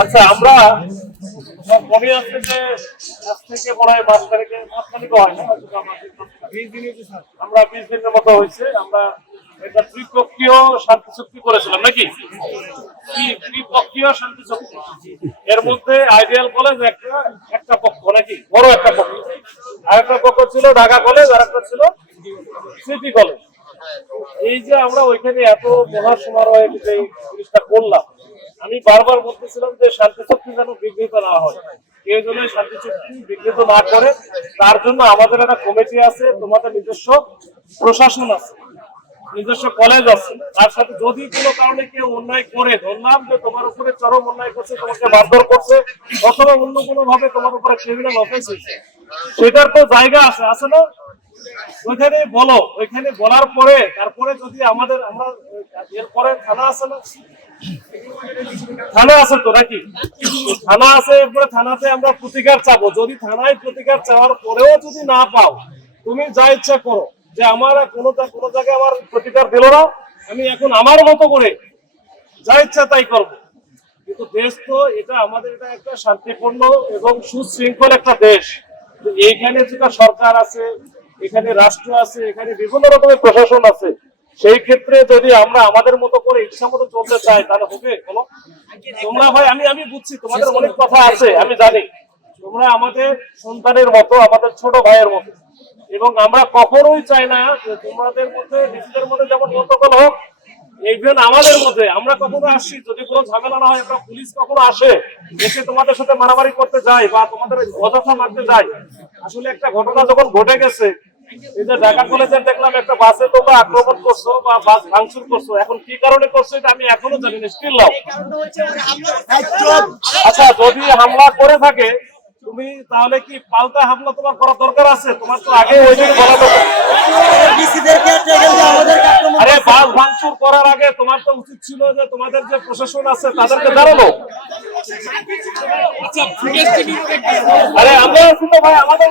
আচ্ছা, আমরা মনে আছে যে আজ থেকে মনে হয় মাস খানিক হয় না, আমরা 20 দিনের মতো হয়েছে আমরা একটা ত্রিপক্ষীয় শান্তি চুক্তি করেছিলাম নাকি? ত্রিপক্ষীয় শান্তি চুক্তি, এর মধ্যে আইডিয়াল কলেজ একটা পক্ষ নাকি, বড় একটা পক্ষ, আর একটা পক্ষ ছিল ঢাকা কলেজ, আর একটা ছিল সিটি কলেজ। এই যে আমরা ওইখানে এত মহা সমারোহে এই জিনিসটা করলাম, আমি বারবার বলতেছিলাম যে শান্তি চুক্তি যেন বিঘ্নিত না হয়, কেউ যেন শান্তি চুক্তি বিঘ্নিত না করে। তার জন্য আমাদের একটা কমিটি আছে, তোমাদের নিজস্ব প্রশাসন আছে, নিজস্ব কলেজ আছে, তার সাথে যদি কোনো কারণে কেউ অন্যায় করে, ধরলাম যে তোমার উপরে চরম অন্যায় করছে, তোমাকে মারধর করছে, অথবা অন্য কোনো ভাবে তোমার উপরে ক্রিমিনাল অফেন্স হয়েছে, সেটার তো জায়গা আছে, আছে না? ওইখানে বলো, ওইখানে বলার পরে তারপরে যদি আমরা এরপরে থানা আছে না, থানা আছে তো নাকি, থানা আছে, এরপরে থানাতে আমরা প্রতিকার চাবো। যদি থানায় প্রতিকার চাওয়ার পরেও যদি না পাও, তুমি যা ইচ্ছা করো, যে আমার কোনো জায়গায় আমার প্রতিকার দিল না, আমি এখন আমার মতো করে যা ইচ্ছা তাই করবো। কিন্তু দেশ তো এটা আমাদের, এটা একটা শান্তিপূর্ণ এবং সুশৃঙ্খল একটা দেশ। এইখানে যেটা সরকার আছে, এখানে রাষ্ট্র আছে, এখানে বিভিন্ন রকমের প্রশাসন আছে, সেই ক্ষেত্রে যদি আমরা আমাদের মতো করে ইচ্ছা মতো চলতে চাই তাহলে হবে বলো? তোমরা ভাই, আমি বুঝছি তোমাদের অনেক কথা আছে, আমি জানি তোমরা আমাদের সন্তানের মতো, আমাদের ছোট ভাইয়ের মতো, এবং আমরা কখনোই চাই না যে তোমাদের মধ্যে নিজেদের মধ্যে যেমন গন্ডগোল হোক, ইভেন আমাদের মধ্যে আমরা কখনো আসছি, যদি কোনো ঝামেলা না হয়, আমরা পুলিশ কখনো আসে এসে তোমাদের সাথে মারামারি করতে যায় বা তোমাদের অযথা মারতে যায়। আসলে একটা ঘটনা যখন ঘটে গেছে, এই যে ঢাকা কলেজের দেখলাম একটা বাসে তোমরা আক্রমণ করছো বা বাস ভাঙচুর করছো, এখন কি কারণে করছো এটা আমি এখনো জানি না, স্টিল নাও। আচ্ছা, যদি হামলা করে থাকে তুমি, তাহলে কি পাল্টা হামলা তোমার করার দরকার আছে? তোমার তো আগে ওই দিকে বলা দরকার। আরে বাস ভাঙচুর করার আগে তোমার তো উচিত ছিল যে তোমাদের যে প্রশাসন আছে তাদেরকে জানানো। আরে আমরা আছি তো ভাই, আমাদের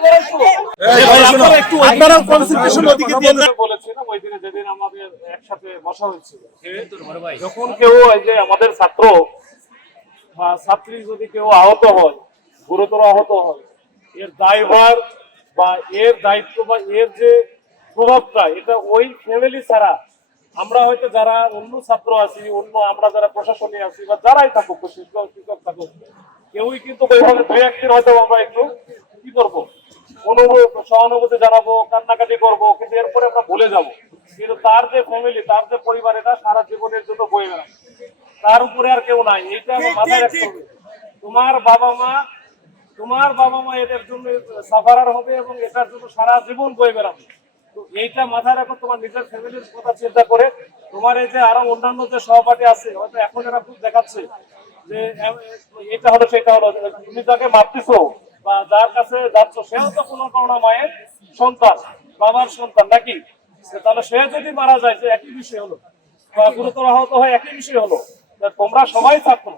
একটু আপনারা কনসেন্ট্রেশন ওদিকে দিয়ে বলেছিলাম ওই দিনে, যেদিন আমাদের একসাথে বসা হয়েছিল, যখন কেউ এই যে আমাদের ছাত্র বা ছাত্রী যদি কেউ আহত হয়, গুরুতর আহত হয়, এর দায়ভার বা এর দায়িত্ব বা এর যে প্রভাবটা, এটা ওই ফ্যামিলি ছাড়া আমরা হয়তো যারা অন্য ছাত্র আছি, অন্য আমরা যারা প্রশাসনে আছি বা যারাই থাকুক, শিক্ষক থাকুক, কেউই কিন্তু ওইভাবে দুই একদিন হয়তো আমরা একটু কি করবো, সহানুভূতি জানাবো, কান্নাকাটি করবো, কিন্তু এরপরে আমরা ভুলে যাবো। কিন্তু তার যে ফ্যামিলি, তার যে পরিবার, এটা সারা জীবনের জন্য বয়ে বেড়াবে, তার উপরে আর কেউ নাই। এটা মাথায় রাখতে হবে। তোমার বাবা মা এদের জন্য সাফারার হবে এবং এটার জন্য সারা জীবন বয়ে বেড়াবে। তো এইটা মাথায় রাখো, তোমার নিজের ফ্যামিলির কথা চিন্তা করে। তোমার এই যে আরো অন্যান্য যে সহপাঠী আছে, হয়তো এখন এরা খুব দেখাচ্ছে যে এটা হলো সেটা হলো, তুমি যাকে মারতেছো বা যার কাছে যাচ্ছ, সেও তো কোনো কারণে মায়ের সন্তান, বাবার সন্তান নাকি? তাহলে সে যদি মারা যায়, যে একই বিষয় হলো, বা গুরুতর আহত হয়, একই বিষয় হলো। তোমরা সবাই থাকো,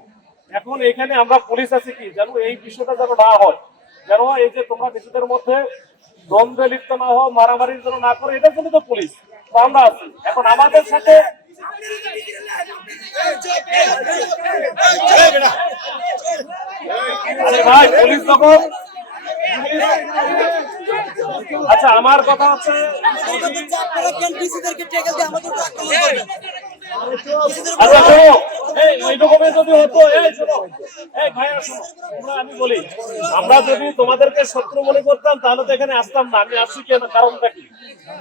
এখন এখানে আমরা পুলিশ আছি কি যেন এই বিষয়টা যেন না হয়, যেন এই যে তোমরা নিজেদের মধ্যে দ্বন্দ্বে লিপ্ত না হও, মারামারির জন্য না করে, এটার জন্য তো পুলিশ, তো আমরা আছি। এখন আমাদের সাথে ভাই পুলিশ যখন, আচ্ছা আমার কথা হচ্ছে, আচ্ছা শোনো, ওইরকমই যদি হতো, আমি বলি, আমরা যদি তোমাদেরকে শত্রু মনে করতাম তাহলে তো এখানে আসতাম না। আমি আসছি কেন, কারণটা কি,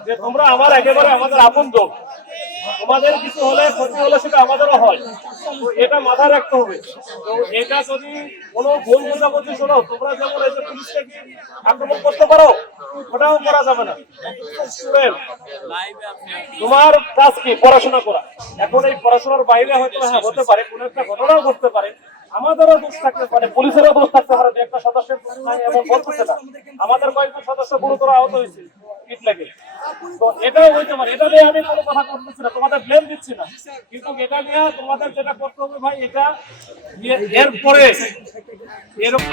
যে তোমরা আমার একেবারে আমাদের আপনজন, তোমাদের কিছু হলে, ক্ষতি হলে সেটা আমাদেরও হয়, তো এটা মাথায় রাখতে হবে। তো এটা যদি কোনো ভুল বোঝাবুঝি, শোনো, তোমরা যেমন এই যে পুলিশকে কি আক্রমণ করতে পারো, ওটাও করা যাবে না। তোমার কাজ কি, পড়াশোনা করা। এখন এই পড়াশোনার বাইরে হয়তো হ্যাঁ হতে পারে, কোনো একটা ঘটনাও ঘটতে পারে, আমাদেরও দোষ থাকতে পারে, পুলিশেরও দোষ থাকতে পারে, যে একটা সদস্যের দোষ নাই এমন বলতেছে না, আমাদের কয়েকজন সদস্য গুরুতর আহত হয়েছে ইট লেগে, তো এটাও হইতে পারে। এটা নিয়ে আমি কোনো কথা করতেছি না, তোমাদের ব্লেম দিচ্ছি না, কিন্তু এটা নিয়ে তোমাদের যেটা করতে হবে ভাই, এটা এরপরে এরকম